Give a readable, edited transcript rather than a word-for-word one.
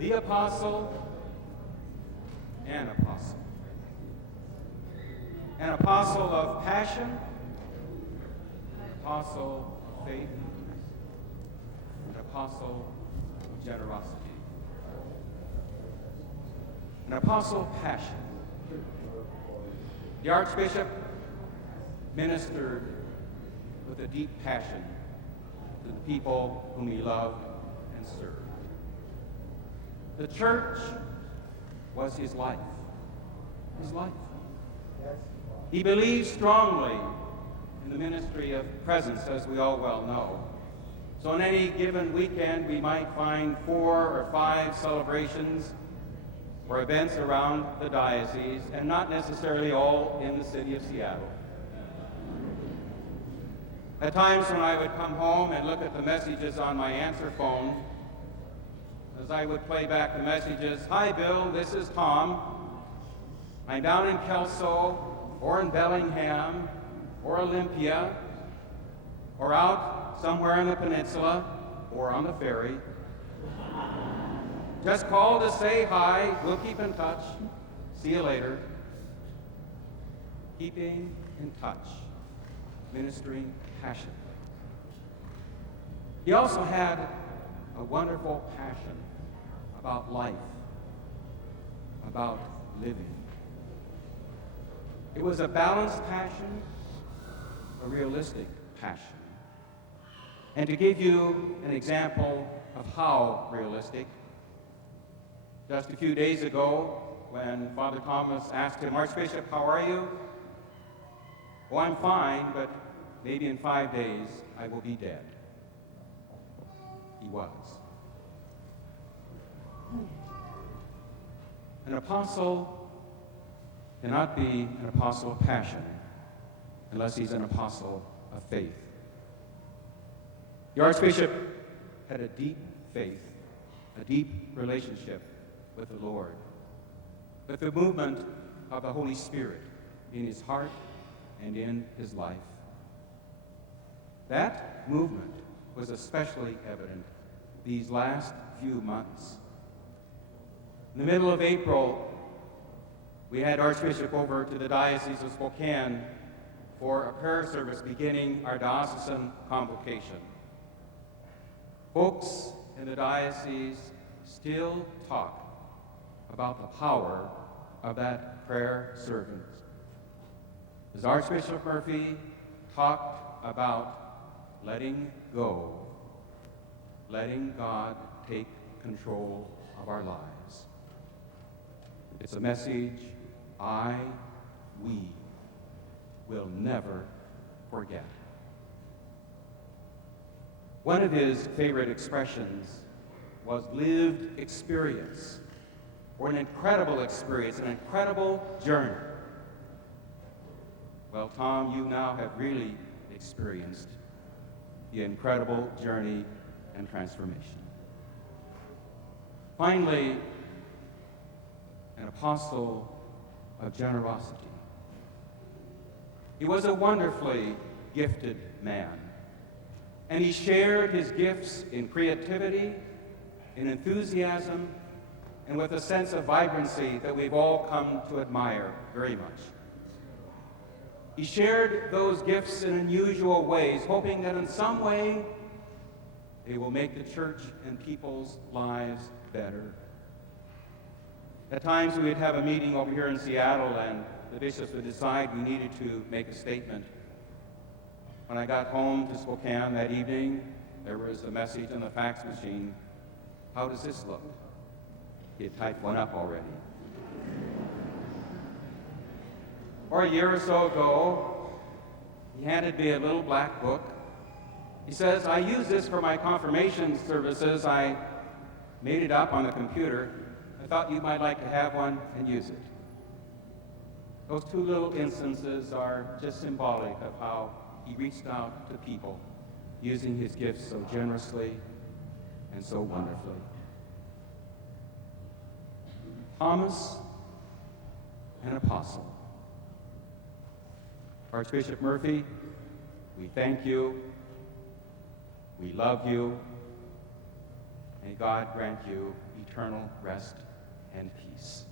the apostle, an apostle. An apostle of passion, an apostle of faith, an apostle of generosity. An apostle of passion. The Archbishop ministered with a deep passion to the people whom he loved and served. The church was his life. His life. He believed strongly in the ministry of presence, as we all well know. So on any given weekend, we might find 4 or 5 celebrations or events around the diocese, and not necessarily all in the city of Seattle. At times when I would come home and look at the messages on my answer phone, as I would play back the messages, "Hi Bill, this is Tom. I'm down in Kelso, or in Bellingham, or Olympia, or out somewhere in the peninsula, or on the ferry. Just call to say hi, we'll keep in touch. See you later." Keeping in touch, ministering passion. He also had a wonderful passion about life, about living. It was a balanced passion, a realistic passion. And to give you an example of how realistic, just a few days ago, when Father Thomas asked him, "Archbishop, how are you?" "Oh, I'm fine, but maybe in 5 days I will be dead." He was. An apostle cannot be an apostle of passion unless he's an apostle of faith. The Archbishop had a deep faith, a deep relationship with the Lord, with the movement of the Holy Spirit in his heart and in his life. That movement was especially evident these last few months. In the middle of April, we had Archbishop over to the Diocese of Spokane for a prayer service beginning our diocesan convocation. Folks in the diocese still talk about the power of that prayer service. As Archbishop Murphy talked about letting go, letting God take control of our lives. It's a message we will never forget. One of his favorite expressions was lived experience, or an incredible experience, an incredible journey. Well, Tom, you now have really experienced the incredible journey and transformation. Finally, an apostle of generosity. He was a wonderfully gifted man, and he shared his gifts in creativity, in enthusiasm, and with a sense of vibrancy that we've all come to admire very much. He shared those gifts in unusual ways, hoping that in some way they will make the church and people's lives better. At times we would have a meeting over here in Seattle, and the bishops would decide we needed to make a statement. When I got home to Spokane that evening, there was a message on the fax machine. "How does this look?" He had typed one up already. Or a year or so ago, he handed me a little black book. He says, "I use this for my confirmation services. I made it up on the computer. I thought you might like to have one and use it." Those two little instances are just symbolic of how he reached out to people, using his gifts so generously and so wonderfully. Thomas, an apostle. Archbishop Murphy, we thank you, we love you, may God grant you eternal rest and peace.